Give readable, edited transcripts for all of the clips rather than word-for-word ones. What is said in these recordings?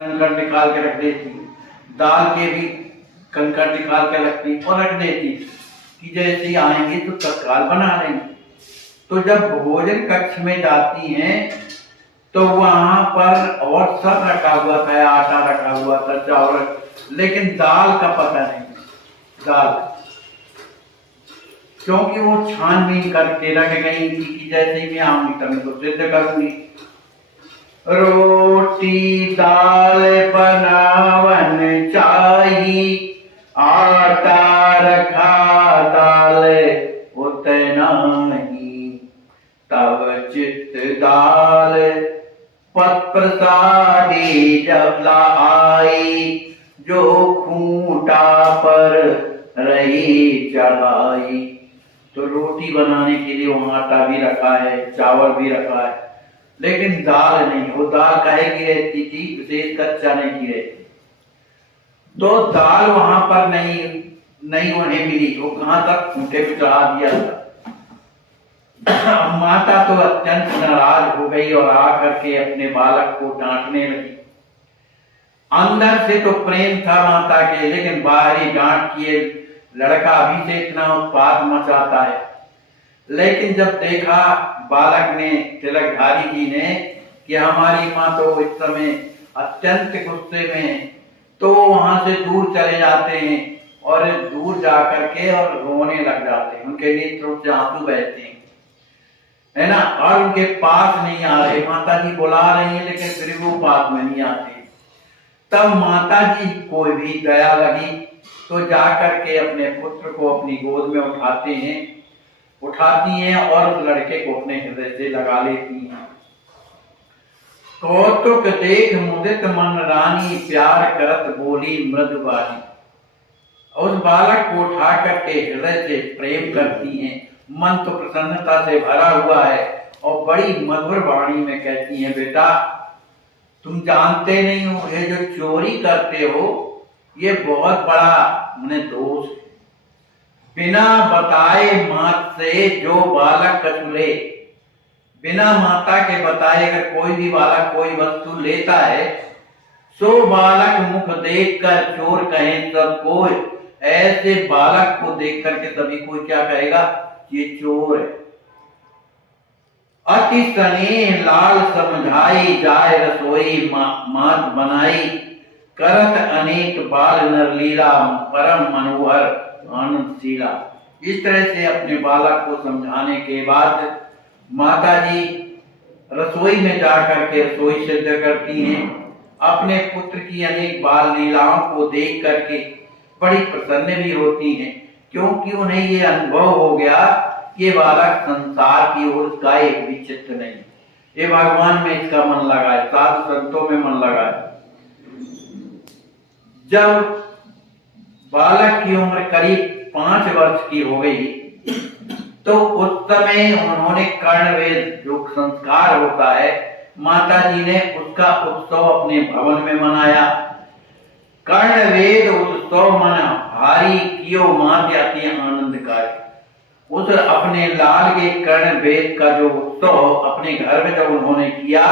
कंकड़ निकाल के रख देती, दाल के भी कंकड़ निकाल के रखती और रख देती कि जैसे ही आएंगे तो तत्काल बना लेंगे। तो जब भोजन कक्ष में जाती हैं तो वहां पर और सब रखा हुआ था, आटा रखा हुआ था, चावल, लेकिन दाल का पता नहीं। दाल क्योंकि वो छानबीन करके रख गई थी कि जैसे ही मैं आऊंगी तब मैं तो सिद्ध करूंगी। रोटी दाल बनावन चाही, आटा रखा दाल उतना नहीं, तब चित्त दाल पत प्रसादी जब आई, जो खूंटा पर रही चढ़ाई। तो रोटी बनाने के लिए वहां आटा भी रखा है, चावल भी रखा है, लेकिन दाल नहीं। वो दाल काहे की रहती थी? विशेषकर चने की रहती। तो दाल वहां पर नहीं उन्हें मिली, वो कहां तक खूंटे पे चढ़ा दिया था। माता तो अत्यंत नाराज हो गई और आकर के अपने बालक को डांटने लगी। अंदर से तो प्रेम था माता के, लेकिन बाहरी डांट किए लड़का अभी से इतना उत्पात मचाता है। लेकिन जब देखा बालक ने, तिलकधारी जी ने, कि हमारी माँ तो इस समय अत्यंत गुस्से में है, तो वहां से दूर चले जाते हैं और दूर जाकर के और रोने लग जाते हैं। उनके नेत्रों से आंसू बहते हैं, है ना, और उनके पास नहीं आ रहे। माता जी बुला रही हैं लेकिन फिर वो पास में नहीं आते। तब माता जी को भी दया लगी तो जाकर के अपने पुत्र को अपनी गोद में उठाती हैं और उस लड़के को अपने हृदय से लगा लेती हैं। कौतुक देख मुदित मन रानी, प्यार करत बोली मृदु वाणी। उस बालक को उठा करके हृदय से प्रेम करती हैं। मन तो प्रसन्नता से भरा हुआ है और बड़ी मधुर वाणी में कहती हैं, बेटा तुम जानते नहीं हो, ये जो चोरी करते हो ये बहुत बड़ा दोष है। बिना बताए मात से जो बालक कछुले, बिना माता के बताए अगर कोई भी बालक कोई वस्तु लेता है, सो बालक मुख देखकर चोर कहे सब कोई। ऐसे बालक को देख करके सभी कोई क्या कहेगा? ये चोर है। अति स्नेह लाल समझाई, जाय रसोई मात बनाई, करत अनेक बाल नर लीला, परम मनोहर आनंदशीला। इस तरह से अपने बालक को समझाने के बाद माता जी रसोई में जाकर के रसोई सिद्ध करती हैं। अपने पुत्र की अनेक बाल लीलाओं को देख करके बड़ी प्रसन्न भी होती हैं, क्योंकि उन्हें ये अनुभव हो गया कि बालक संसार की ओर उसका एक भी चित्त नहीं, ये भगवान में इसका मन लगा है, साधु संतों में मन लगा है। जब बालक की उम्र करीब 5 वर्ष की हो गई तो उस समय उन्होंने कर्णवेद जो संस्कार होता है, माता जी ने उसका उत्सव अपने भवन में मनाया। कर्णवेद उत्सव मना भारी कियो माध्य अति आनंदकारी। उस अपने लाल के कर्णवेद का जो उत्सव अपने घर में जब उन्होंने किया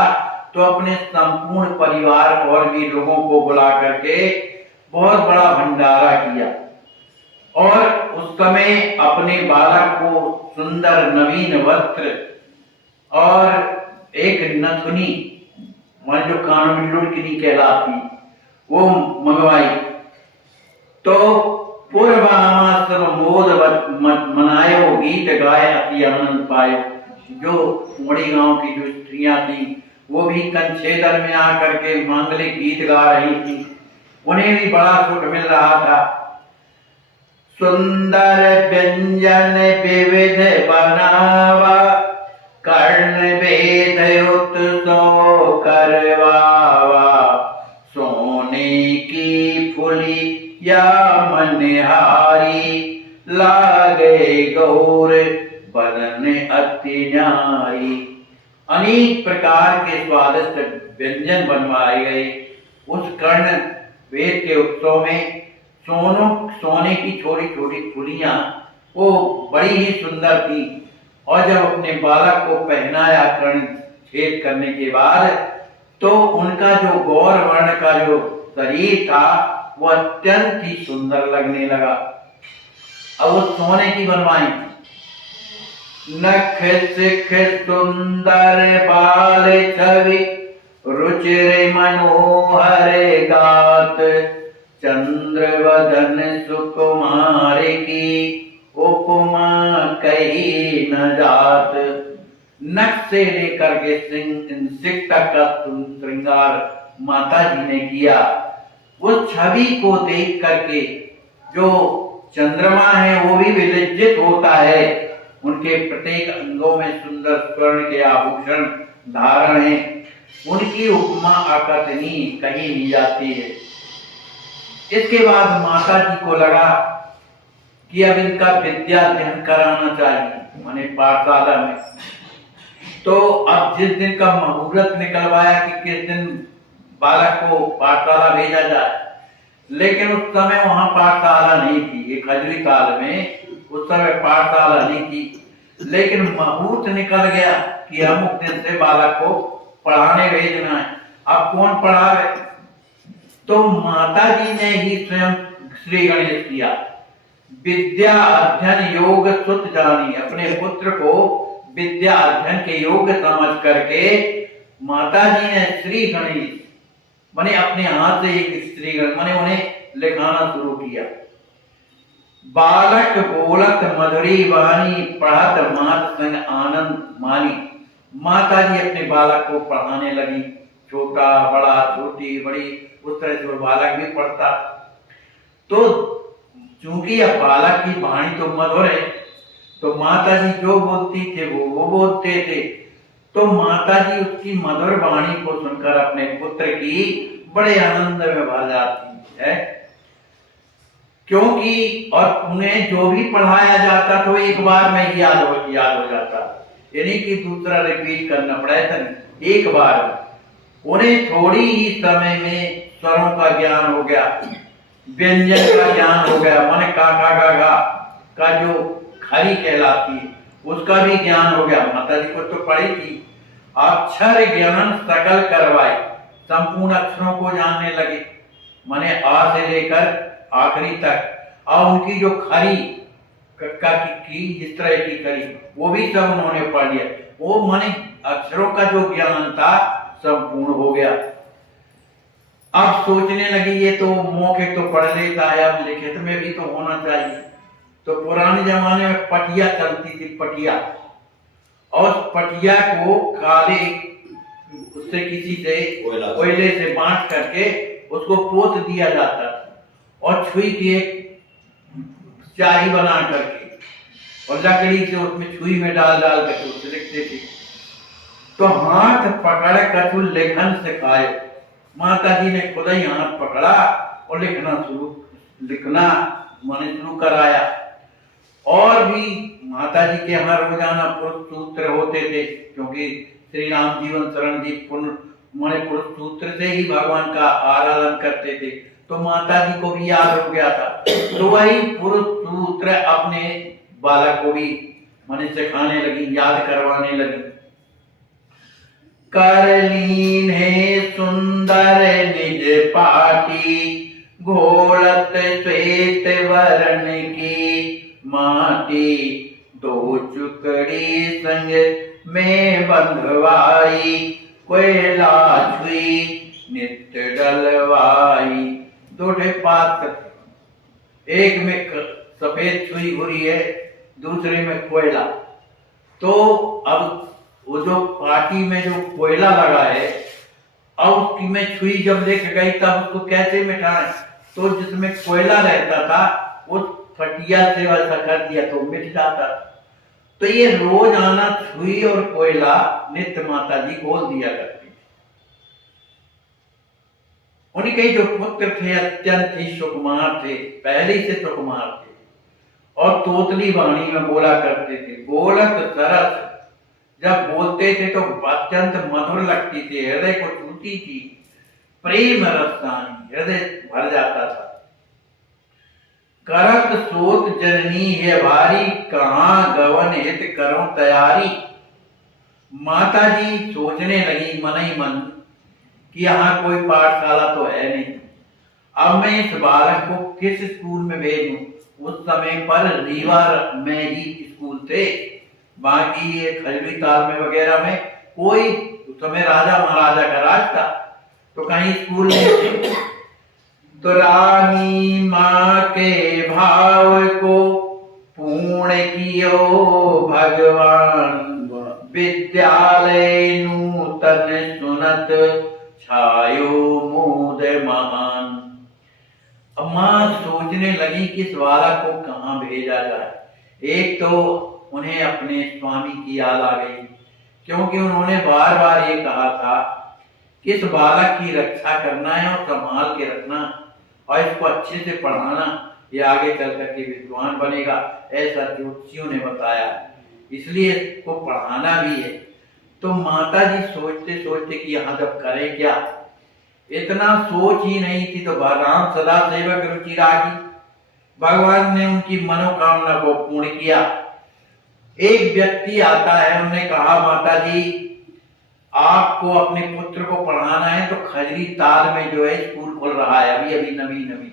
तो अपने संपूर्ण परिवार और भी लोगों को बुला करके बहुत बड़ा भंडारा किया और उस समय अपने बालक को सुंदर नवीन वस्त्र और एक नथुनी, जो कान में लुढ़कनी कहलाती, वो मंगवाई। तो पूर्वामास मोद मनायो, गीत गाय अति आनंद पायो। जो मोड़ी गांव की जो स्त्रियां थी वो भी कंछेदर में आकर के मांगलिक गीत गा रही थी, उन्हें भी बड़ा सुख मिल रहा था। सुंदर व्यंजन विविध बनावा, कर्ण वेद उत्सव करवावा, सोने की फुली या मनहारी, लागे गौर बदन अति न्यारी। अनेक प्रकार के स्वादिष्ट व्यंजन बनवाए गए। उस कर्ण वेद के उत्सव में सोने की छोटी छोटी फुलियां वो बड़ी ही सुंदर थी। और जब अपने बालक को पहनाया कर्ण छेद करने के बाद, तो उनका जो गौर वर्ण का जो शरीर था वो अत्यंत ही सुंदर लगने लगा। अब वो सोने की बनवाई थी। नख सिख सुंदर बाल छवि रुचिर मनोहर गात, चंद्र वदन सुकुमार की उपमा कही न जात। नख से लेकर के सिख तक का श्रृंगार माता जी ने किया। उस छवि को देख करके जो चंद्रमा है वो भी विलज्जित होता है। उनके प्रत्येक अंगों में सुंदर स्वर्ण के आभूषण धारण है। उनकी उपमा अकथनीय कही नहीं जाती है। इसके बाद माता जी को लगा कि अब इनका विद्या अध्ययन कराना चाहिए, माने पाठशाला में। तो अब जिस दिन का मुहूर्त निकलवाया कि किस दिन बालक को पाठशाला भेजा जाए, लेकिन उस समय वहां पाठशाला नहीं थी। एक खजूरी काल में उस समय पाठशाला नहीं थी, लेकिन मुहूर्त निकल गया कि अमुक दिन से बालक को पढ़ाने भेजना है। अब कौन पढ़ावे? तो माता जी ने ही स्वयं श्री गणेश किया। विद्या अध्ययन योग सुत जानी, अपने पुत्र को विद्या अध्ययन के योग्य समझ करके माता जी ने श्री गणेश माने अपने हाथ से एक स्त्री गण माने उन्हें लिखाना शुरू किया। बालक बोलत मधुरी वाणी, पढ़त मात संग आनंद मानी। माता जी अपने बालक को पढ़ाने लगी, छोटा बड़ा छोटी बड़ी, उस तरह से बालक भी पढ़ता। तो चूंकि अब बालक की वाणी तो मधुर है, तो माता जी जो बोलती थे वो बोलते थे। तो माता जी उसकी मधुर वाणी को सुनकर अपने पुत्र की बड़े आनंद में भर जाती है, क्योंकि और उन्हें जो भी पढ़ाया जाता तो एक बार में ही याद हो जाता, यानी कि दूसरा रिपीट करना पड़ा था। एक बार उन्हें थोड़ी ही समय में स्वरों का ज्ञान हो गया, व्यंजन का ज्ञान हो गया, माने का का जो खरी कहलाती है उसका भी ज्ञान हो गया। माता जी को तो पढ़ी थी। अक्षर ज्ञान सकल करवाए, संपूर्ण अक्षरों को जानने लगे, माने आ से लेकर आखिरी तक। और उनकी जो खरी की जिस तरह की खरी वो भी सब उन्होंने पढ़ लिया। वो माने अक्षरों का जो ज्ञान था संपूर्ण हो गया। अब सोचने लगी ये तो मौखिक तो पढ़ लेता है, अब लिखित में भी तो होना चाहिए। तो पुराने जमाने में पटिया चलती थी, पटिया, और पटिया को काले उससे किसी से कोयले से बांट करके उसको पोत दिया जाता था, और छुई की एक स्याही बना करके और लकड़ी से उसमें छुई में डाल करके उससे लिखते थे। तो हाथ पकड़ कर लेखन सिखाए। माता जी ने खुद ही हाथ पकड़ा और लिखना माने शुरू कराया। और भी माता जी के यहाँ रोजाना पुरुष सूत्र होते थे, क्योंकि श्री राम जीवन शरण जी माने पुरुष सूत्र से ही भगवान का आराधन करते थे। तो माता जी को भी याद हो गया था, तो वही पुरुष सूत्र अपने बालक को भी माने सिखाने लगी, याद करवाने लगी। करलीन है सुंदर निज पाटी, घोलत श्वेत वर्ण की माटी, दो चुकड़ी संग में बंधवाई, कोयला छुई नित्य डलवाई। दो पात्र, एक में सफेद छुई हुई है, दूसरे में कोयला। तो अब वो जो पार्टी में जो कोयला लगा है, अब उसकी में छुई जब लेके गई तब उसको कैसे मिटाएं? तो जिसमें कोयला रहता था वो फटिया से वैसा कर दिया तो मिट जाता। तो ये रोज आना छुई और कोयला नित्य माता जी खोल दिया करती। उनके जो पुत्र थे अत्यंत ही सुकुमार थे, पहले से सुकुमार थे, और तोतली वाणी में बोला करते थे। बोलत सरस, जब बोलते थे तो अत्यंत मधुर लगती थी, हृदय को छूती थी, प्रेम रसानी, हृदय भर जाता था। करत सोत जननी है भारी, कहाँ गवन हित करो तैयारी। माता जी सोचने लगी मन ही मन कि यहाँ कोई पाठशाला तो है नहीं, अब मैं इस बालक को किस स्कूल में भेजूं। उस समय पर रीवा में ही स्कूल थे, बाकी ये खजूरी ताल में वगैरह में कोई, उस समय राजा महाराजा का राज था, तो कहीं स्कूल नहीं थे। तो रानी माँ के भाव को पूर्ण कियो भगवान, विद्यालय नूतन सुनत छायो मोद महान। अब माँ सोचने लगी कि इस बालक को कहाँ भेजा जाए। एक तो उन्हें अपने स्वामी की याद आ गई, क्योंकि उन्होंने बार बार ये कहा था कि इस बालक की रक्षा करना है और संभाल के रखना और इसको अच्छे से पढ़ाना, ये आगे चल करके विद्वान बनेगा, ऐसा ज्योतिषियों ने बताया, इसलिए इसको पढ़ाना भी है। तो माता जी सोचते सोचते कि यहाँ जब करें क्या, इतना सोच ही नहीं थी तो राम सदा सेवक रुचि राखी, भगवान ने उनकी मनोकामना को पूर्ण किया। एक व्यक्ति आता है, उन्होंने कहा माता जी आपको अपने पुत्र को पढ़ाना है तो खजरी ताल में जो है स्कूल खुल रहा है, अभी अभी नवी नवी,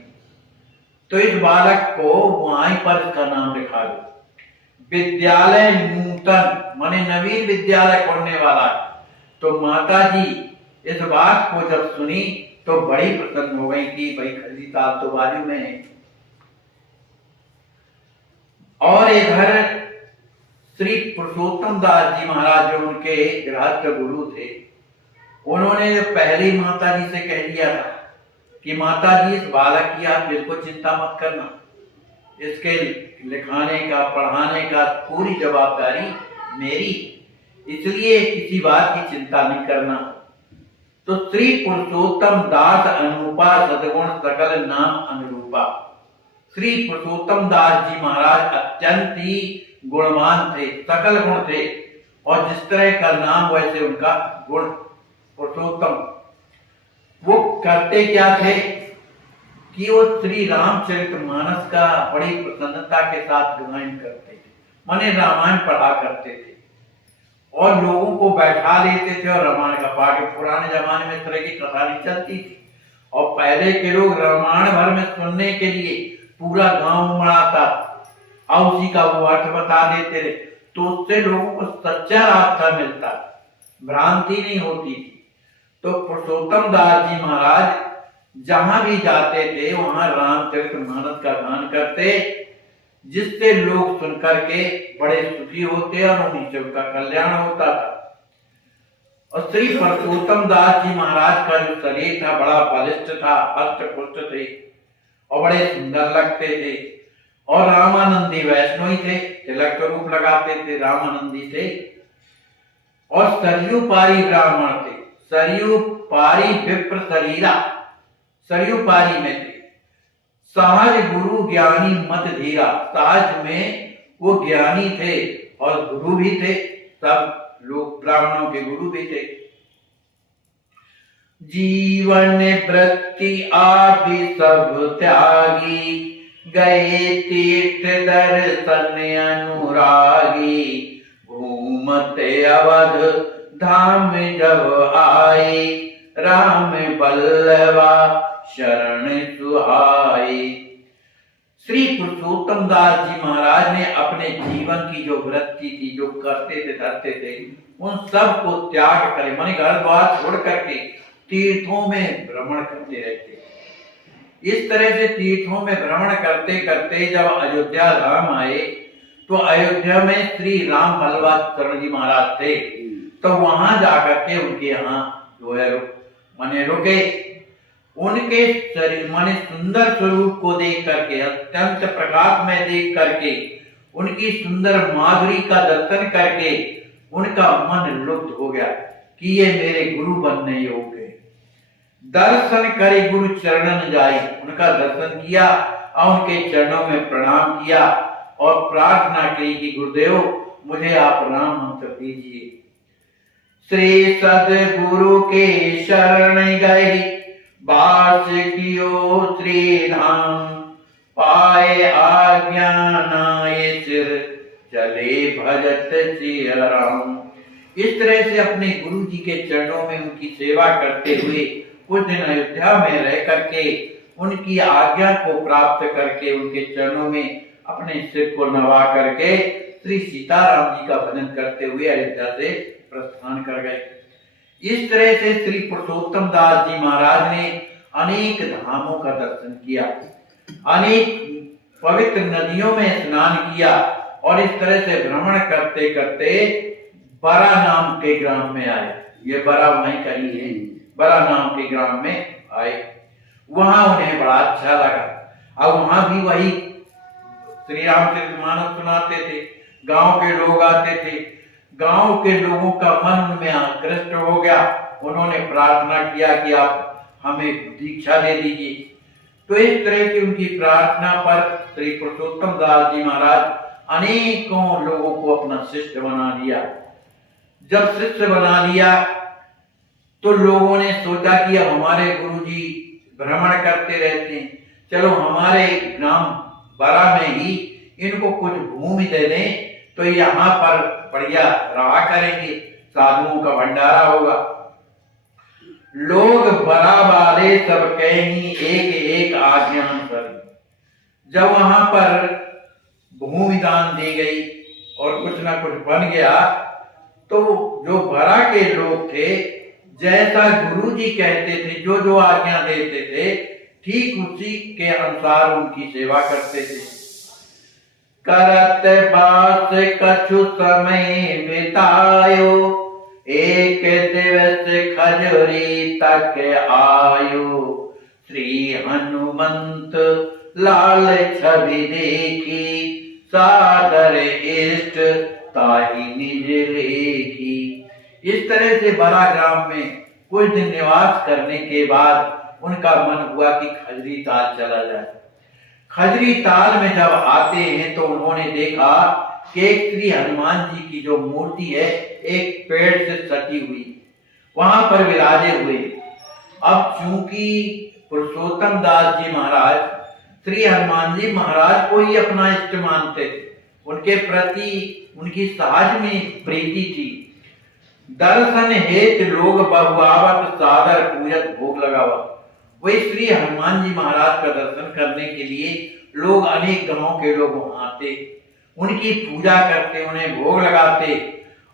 तो इस बालक को वहीं पर इसका नाम लिखा दो। विद्यालय नूतन माने नवीन विद्यालय खोलने वाला। तो माता जी इस बात को जब सुनी तो बड़ी प्रसन्न हो गई कि भाई खजरी ताल तो बाजू में है। और इधर श्री पुरुषोत्तम दास जी महाराज जो उनके गृहस्थ गुरु थे, उन्होंने पहले माता जी से कह दिया था कि माता जी इस बालक की आप बिल्कुल चिंता मत करना, इसके लिखाने का पढ़ाने का पूरी जवाबदारी मेरी, इसलिए किसी बात की चिंता नहीं करना। तो श्री पुरुषोत्तम दास अनुरूपा सदगुण सकल नाम अनुरूपा। श्री पुरुषोत्तम दास जी महाराज अत्यंत ही गुणवान थे, सकल गुण थे, और जिस तरह का नाम वैसे उनका गुण पुरुषोत्तम। वो करते क्या थे कि वो श्री रामचरितमानस का बड़ी प्रसन्नता के साथ गायन करते थे, माने रामायण पढ़ा करते थे और लोगों को बैठा लेते थे और रामायण का पाठ। पुराने जमाने में इस तरह की कथा नहीं चलती थी और पहले के लोग रामायण भर में सुनने के लिए पूरा गांव उमड़ाता और उसी का वो अर्थ बता देते थे, तो उससे लोगों को सच्चा रास्ता मिलता, भ्रांति नहीं होती थी। तो पुरुषोत्तम दास जी महाराज जहां भी जाते थे वहां रामचरितमानस का गान करते, जिससे लोग सुनकर के बड़े सुखी होते और उन्हीं से उनका कल्याण होता था। और श्री पुरुषोत्तम दास जी महाराज का जो शरीर था बड़ा बलिष्ठ था, हष्ट-पुष्ट थे और बड़े सुंदर लगते थे और रामानंदी वैष्णवी थे, तिलक का रूप लगाते थे, रामानंदी थे और सरयू पारी ब्राह्मण थे। सरयू पारी विप्र शरीरा, सरयू पारी में थे। सहज गुरु ज्ञानी मत धीरा, सहज में वो ज्ञानी थे और गुरु भी थे, सब लोग ब्राह्मणों के गुरु भी थे। जीवन वृत्ति आदि सब त्यागी, गए तीर्थ दर्शन अनुरागी, घूमते अवध धाम जब आए, राम बल्लवा शरण सुहाई। श्री पुरुषोत्तम दास जी महाराज ने अपने जीवन की जो वृत्ति थी, जो करते थे धरते थे, उन सब को त्याग करे, माने घर द्वार छोड़ करके तीर्थों में भ्रमण करते रहते। इस तरह से तीर्थों में भ्रमण करते करते जब अयोध्या राम आए तो अयोध्या में श्री राम बल्लभाचरण जी महाराज थे, तो वहां जाकर के उनके यहाँ जो है माने रुके। उनके शरीर माने सुंदर स्वरूप को देख करके, अत्यंत प्रकाश में देख करके, उनकी सुंदर माधुरी का दर्शन करके उनका मन लुप्त हो गया कि ये मेरे गुरु बनने योग्य है। दर्शन करे गुरु चरणन जाए, उनका दर्शन किया और उनके चरणों में प्रणाम किया और प्रार्थना की कि गुरुदेव मुझे आप राम मंत्र दीजिए। श्री सदगुरु के शरण गए, बास कियो श्री धाम, पाए आज्ञा नाय सिर, चले भजत सिय राम। इस तरह से अपने गुरु जी के चरणों में उनकी सेवा करते हुए कुछ दिन अयोध्या में रह करके उनकी आज्ञा को प्राप्त करके उनके चरणों में अपने सिर को नवा करके श्री सीताराम जी का भजन करते हुए अयोध्या से प्रस्थान कर गए। इस तरह से श्री पुरुषोत्तम दास जी महाराज ने अनेक धामों का दर्शन किया, अनेक पवित्र नदियों में स्नान किया और इस तरह से भ्रमण करते करते बरा नाम के ग्राम में आए। ये बरा वहीं कहीं है, बरा नाम के ग्राम में आए। वहां उन्हें बड़ा अच्छा लगा और वहां भी वही श्री रामचरितमानस सुनाते थे, गांव के लोग आते थे। गांव के लोगों का मन उनमें आकृष्ट हो गया। उन्होंने प्रार्थना किया कि आप हमें दीक्षा दे दीजिए। तो इस तरह की उनकी प्रार्थना पर श्री पुरुषोत्तम दास जी महाराज अनेकों लोगों को अपना शिष्य बना दिया। जब शिष्य बना लिया तो लोगों ने सोचा कि अब हमारे गुरुजी भ्रमण करते रहते हैं, चलो हमारे ग्राम बरा में ही इनको कुछ भूमि दे दें तो यहाँ पर बढ़िया रहा करेंगे, साधुओं का भंडारा होगा। लोग बरा वाले सब कहीं एक एक आज्ञान कर। जब वहां पर भूमि दान दी गई और कुछ ना कुछ बन गया तो जो बरा के लोग थे जैसा गुरुजी कहते थे, जो जो आज्ञा देते थे, ठीक उसी के अनुसार उनकी सेवा करते थे। करत बास कछु समय बितायो, एक दिवस खजूरी तक आयो। श्री हनुमंत लाल छवि देखी, सादर इष्ट ताहि निज लेखी। इस तरह से बड़ा ग्राम में कुछ दिन निवास करने के बाद उनका मन हुआ कि खजरी ताल चला जाए। खजरी ताल में जब आते हैं तो उन्होंने देखा कि एक श्री हनुमान जी की जो मूर्ति है एक पेड़ से सटी हुई वहां पर विराजे हुए। अब चूंकि पुरुषोत्तम दास जी महाराज श्री हनुमान जी महाराज को ही अपना इष्ट मानते थे, उनके प्रति उनकी सहज में प्रीति थी। दर्शन हेतु लोग बहुआवत सादर पूजत भोग लगावा। वही श्री हनुमान जी महाराज का दर्शन करने के लिए लोग अनेक गांव के लोग वहां आते, उनकी पूजा करते, उन्हें भोग लगाते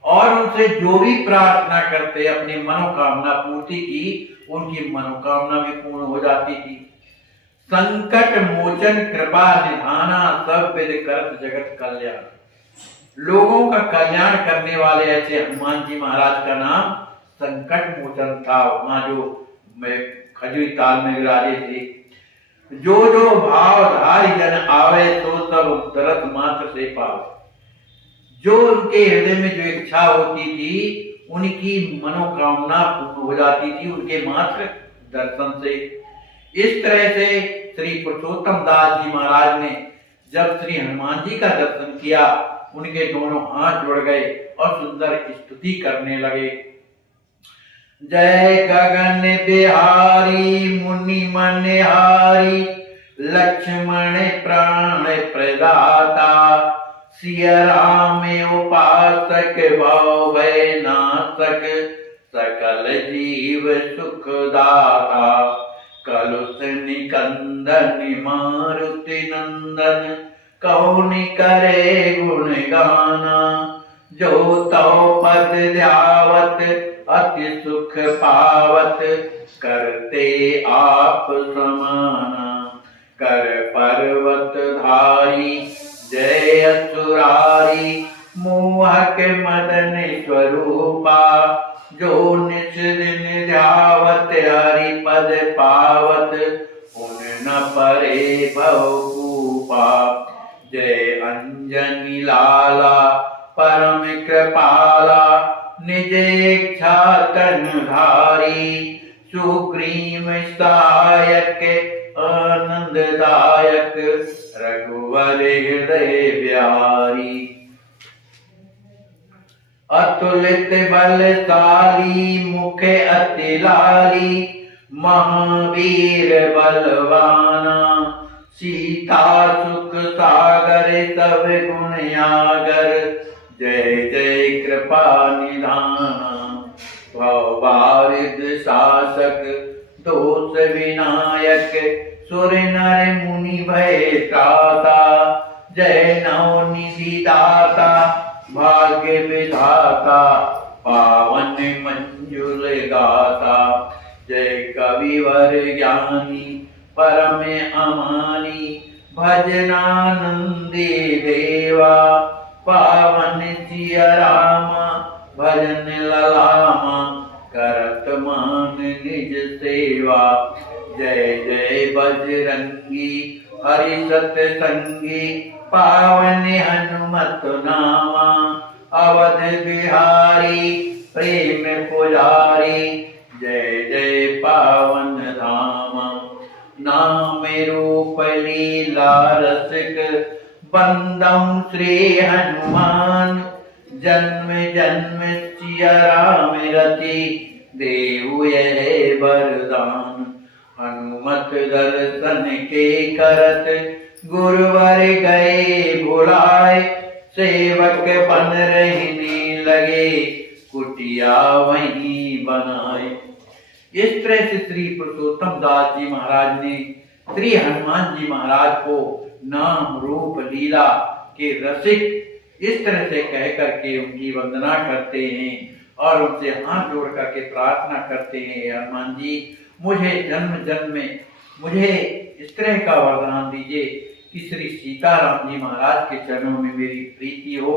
और उनसे जो भी प्रार्थना करते, अपनी मनोकामना पूर्ति की, उनकी मनोकामना भी पूर्ण हो जाती थी। संकट मोचन कृपा निधाना, सब विध करत जगत कल्याण। लोगों का कल्याण करने वाले ऐसे हनुमान जी महाराज का नाम संकट मोचन था। वहां जो खजूरी ताल में विराजे थे। जो जो भावधारी जन आवे तो सब दरस मात्र से पावे। जो उनके हृदय में जो इच्छा होती थी उनकी मनोकामना पूर्ण हो जाती थी उनके मात्र दर्शन से। इस तरह से श्री पुरुषोत्तम दास जी महाराज ने जब श्री हनुमान जी का दर्शन किया, उनके दोनों हाथ जुड़ गए और सुंदर स्तुति करने लगे। जय गगन बिहारी मुनि मनहारी, लक्ष्मण प्राण प्रदाता। सिया राम उपासक भव भय नाशक, सकल जीव सुखदाता। कलुष निकंदन मारुति नंदन, कौन करे गुण गाना। जो तौ पद ध्यावत अति सुख पावत, करते आप समाना। कर पर्वत धारी जय असुरारी, मोहक मदन स्वरूपा। जो निज दिन ध्यावत हरि पद पावत, उन न परे भवभूपा। जय अंजनी लाला परम कृपाला, निज इच्छा तन धारी। सुग्रीव सहायक आनंददायक, रघुवर हृदय बिहारी। अतुलित बलशाली मुख अति लाली, महावीर बलवाना। सीता सुख सागर सब गुण आगर, जय जय कृपा निधान, भवबारिद शासक, दोष विनायक, सुर नर मुनि भय त्राता, जय नवनिधि दाता, भाग्य विधाता, पावन मंजुल गाता, जय कविवर ज्ञानी, परम अमानी, भजनानंदी देवा, पावन सिया रामा, भजन ललामा, करत मान निज सेवा, जय जय बजरंगी, हरि सतसंगी, पावन हनुमत नामा, अवध बिहारी, प्रेम पुजारी, जय जय पावन धामा, नाम रूप लीला रसिक, बंदम श्री हनुमान, जन्म जन्म सिया राम रति, देहु यह वरदान, हनुमत दर्शन के करत, गुरुवर गए भुलाए, सेवक बन रहने लगे, कुटिया वहीं बनाए। इस तरह से श्री पुरुषोत्तम दास जी महाराज ने श्री हनुमान जी महाराज को नाम रूप लीला के रसिक इस तरह से कह करके उनकी वंदना करते हैं और उनसे हाथ जोड़ करके प्रार्थना करते हैं, हनुमान जी मुझे जन्म जन्म में मुझे इस तरह का वरदान दीजिए कि श्री सीताराम जी महाराज के चरणों में मेरी प्रीति हो।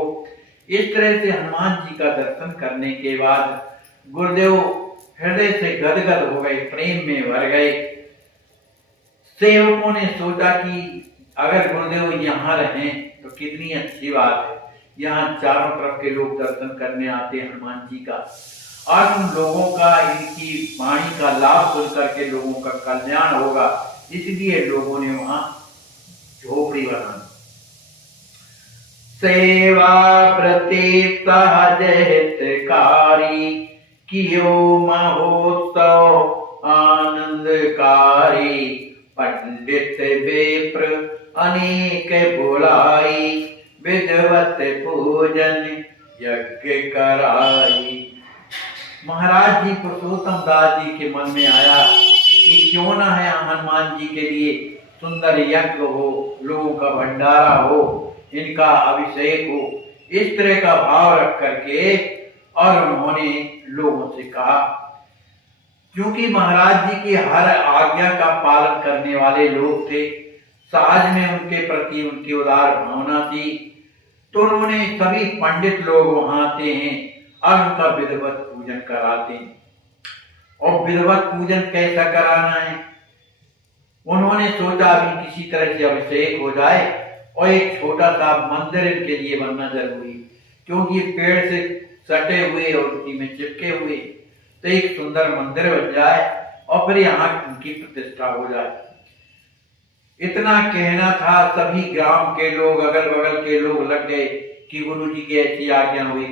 इस तरह से हनुमान जी का दर्शन करने के बाद गुरुदेव हृदय से गदगद हो गए, प्रेम में भर गए। सेवकों ने सोचा कि अगर गुरुदेव यहाँ रहें तो कितनी अच्छी बात है, यहाँ चारों तरफ के लोग दर्शन करने आते हैं हनुमान जी का, और उन लोगों का इनकी वाणी का लाभ सुन करके लोगों का कल्याण होगा, इसलिए लोगों ने वहां झोपड़ी बनाई। सेवा प्रति सहज हितकारी, कियो महोत्सव आनंदकारी, पंडित विप्र अनेक बुलाई, विधवत पूजन यज्ञ कराई। महाराज जी पुरुषोत्तम दास जी के मन में आया कि क्यों ना है हनुमान जी के लिए सुंदर यज्ञ हो, लोगों का भंडारा हो, इनका अभिषेक हो। इस तरह का भाव रख करके और उन्होंने लोगों से कहा, क्योंकि महाराज जी की हर आज्ञा का पालन करने वाले लोग थे, समाज में उनके प्रति उनकी उदार भावना थी, तो उन्होंने सभी पंडित लोग वहां आते हैं और उनका विधिवत पूजन कराते हैं। और विधिवत पूजन कैसा कराना है, उन्होंने सोचा अभी किसी तरह से अभिषेक हो जाए और एक छोटा सा मंदिर इनके लिए बनना जरूरी, क्योंकि पेड़ से सटे हुए और उसी में चिपके हुए, तो एक सुंदर मंदिर बन जाए और फिर यहाँ उनकी प्रतिष्ठा हो जाए। इतना कहना था, सभी ग्राम के लोग, अगल बगल के लोग लग गए कि गुरु जी की ऐसी आज्ञा हुई,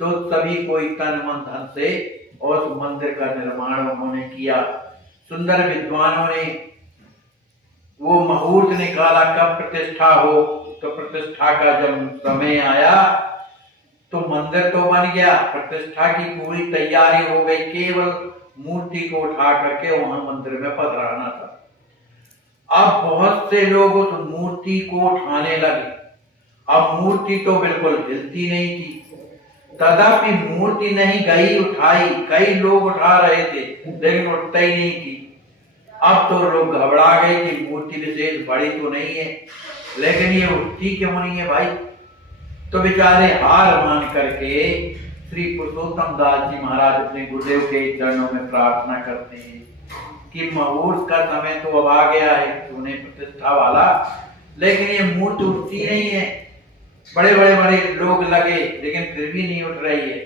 तो सभी को तन मन धन से और उस मंदिर का निर्माण उन्होंने किया। सुंदर विद्वानों ने वो मुहूर्त निकाला कब प्रतिष्ठा हो, तो प्रतिष्ठा का जब समय आया तो मंदिर तो बन गया, प्रतिष्ठा की पूरी तैयारी हो गई, केवल मूर्ति को उठा करके वहां मंदिर में पधराना था। अब बहुत से लोग उस मूर्ति को उठाने लगे। अब मूर्ति तो बिल्कुल हिलती नहीं थी, तथापि मूर्ति नहीं गई उठाई, कई लोग उठा रहे थे लेकिन उठता ही नहीं थी। अब तो लोग घबरा गए कि मूर्ति विशेष बड़ी तो नहीं है, लेकिन ये उठती क्यों नहीं है भाई। तो बेचारे हार मान करके श्री पुरुषोत्तम दास जी महाराज अपने गुरुदेव के चरणों में प्रार्थना करते हैं कि मुहूर्त का समय तो अब आ गया है, उन्हें प्रतिष्ठा वाला, लेकिन ये मूर्ति उठती नहीं है। बड़े बड़े बड़े लोग लगे लेकिन फिर भी नहीं उठ रही है।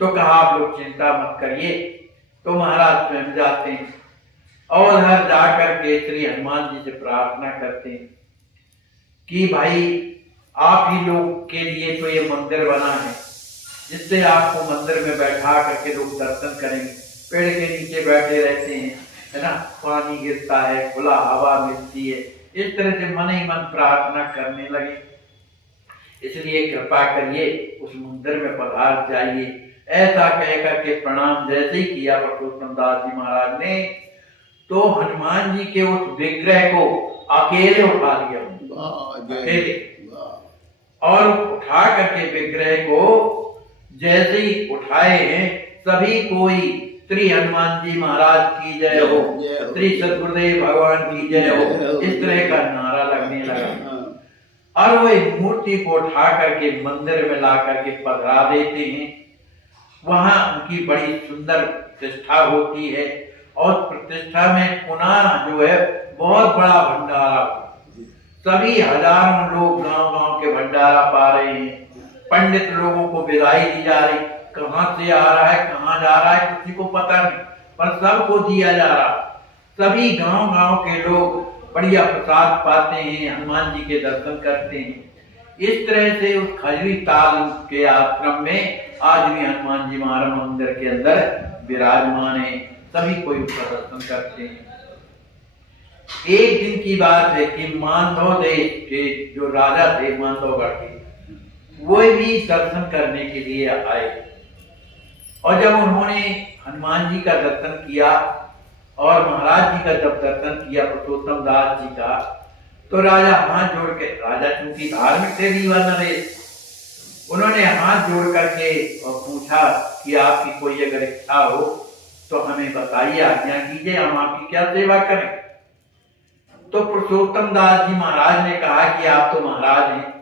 तो कहा आप लोग चिंता मत करिए। तो महाराज स्वयं जाते हैं और हर जाकर के श्री हनुमान जी से प्रार्थना करते हैं कि भाई आप ही लोग के लिए तो ये मंदिर बना है, जिससे आपको मंदिर में बैठा करके लोग दर्शन करेंगे। पेड़ के नीचे बैठे रहते हैं, है ना, पानी गिरता है, खुला हवा मिलती है। इस तरह से मन ही मन प्रार्थना करने लगे। इसलिए कृपा करिए उस मंदिर में पधार जाइए। ऐसा कह करके प्रणाम जैसे ही किया पुरुषोत्तम दास जी महाराज ने, तो हनुमान जी के उस विग्रह को अकेले उठा लिया, अकेले, और उठा करके विग्रह को जैसे ही उठाए हैं, सभी कोई श्री हनुमान जी महाराज की जय हो, श्री सद्गुरुदेव भगवान की जय हो, इस तरह का नारा लगने लगा। और वो एक मूर्ति को उठा करके मंदिर में ला करके पधरा देते हैं। वहां उनकी बड़ी सुंदर प्रतिष्ठा होती है, और प्रतिष्ठा में पुनः जो है बहुत बड़ा भंडारा, सभी हजारों लोग गांव-गांव के भंडारा पा रहे हैं। पंडित लोगों को विदाई दी जा रही, कहां से आ रहा है कहां जा रहा है किसी को पता नहीं, पर सबको दिया जा रहा। सभी गांव-गांव के लोग बढ़िया प्रसाद पाते हैं, हनुमान जी के दर्शन करते हैं। इस तरह से उस खजवी ताल के आश्रम में आज भी हनुमान जी महाराज मंदिर के अंदर विराजमान है, सभी कोई उसका दर्शन करते हैं। एक दिन की बात है कि मानधव देश के जो राजा थे मानधवगढ़ के, वो भी दर्शन करने के लिए आए, और जब उन्होंने हनुमान जी का दर्शन किया और महाराज जी का जब दर्शन किया पुरुषोत्तम दास जी का, तो राजा हाथ जोड़ के, राजा चूंकि धार्मिक थे रीवा नरेश, उन्होंने हाथ जोड़ करके और पूछा कि आपकी कोई अगर इच्छा हो तो हमें बताइए, आज्ञा कीजिए, हम आपकी क्या सेवा करें। तो पुरुषोत्तम दास जी महाराज ने कहा कि आप तो महाराज हैं,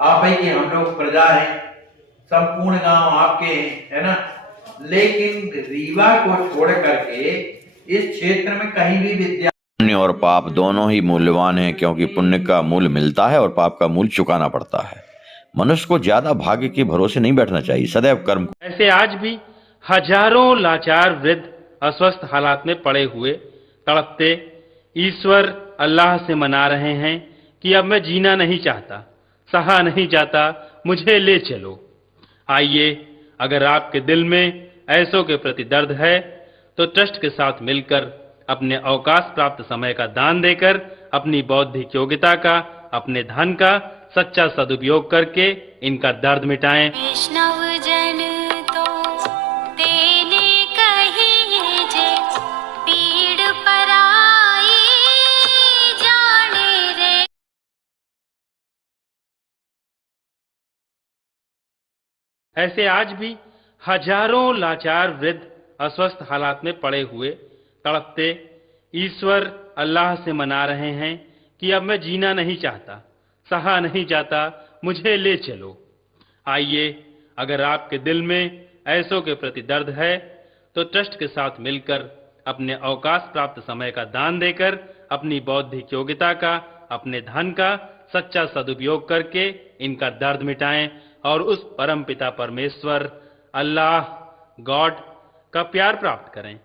आप ही के हम लोग प्रजा हैं, संपूर्ण गांव आपके हैं, है ना, लेकिन रीवा को छोड़ करके इस क्षेत्र में कहीं भी विद्या। पुण्य और पाप दोनों ही मूल्यवान हैं, क्योंकि पुण्य का मूल मिलता है और पाप का मूल चुकाना पड़ता है। मनुष्य को ज्यादा भाग्य के भरोसे नहीं बैठना चाहिए, सदैव कर्म। ऐसे आज भी हजारों लाचार वृद्ध अस्वस्थ हालात में पड़े हुए तड़पते ईश्वर अल्लाह से मना रहे हैं कि अब मैं जीना नहीं चाहता, सहा नहीं जाता, मुझे ले चलो। आइए, अगर आपके दिल में ऐसों के प्रति दर्द है तो ट्रस्ट के साथ मिलकर अपने अवकाश प्राप्त समय का दान देकर अपनी बौद्धिक योग्यता का, अपने धन का सच्चा सदुपयोग करके इनका दर्द मिटाएं। वैष्णव जन तो तेने कही जे पीड़ पराई जाने रे। ऐसे आज भी हजारों लाचार वृद्ध अस्वस्थ हालात में पड़े हुए तड़पते ईश्वर अल्लाह से मना रहे हैं कि अब मैं जीना नहीं चाहता, सहा नहीं जाता, मुझे ले चलो। आइए, अगर आपके दिल में ऐसों के प्रति दर्द है तो ट्रस्ट के साथ मिलकर अपने अवकाश प्राप्त समय का दान देकर अपनी बौद्धिक योग्यता का, अपने धन का सच्चा सदुपयोग करके इनका दर्द मिटाएं और उस परम पिता परमेश्वर अल्लाह गॉड का प्यार प्राप्त करें।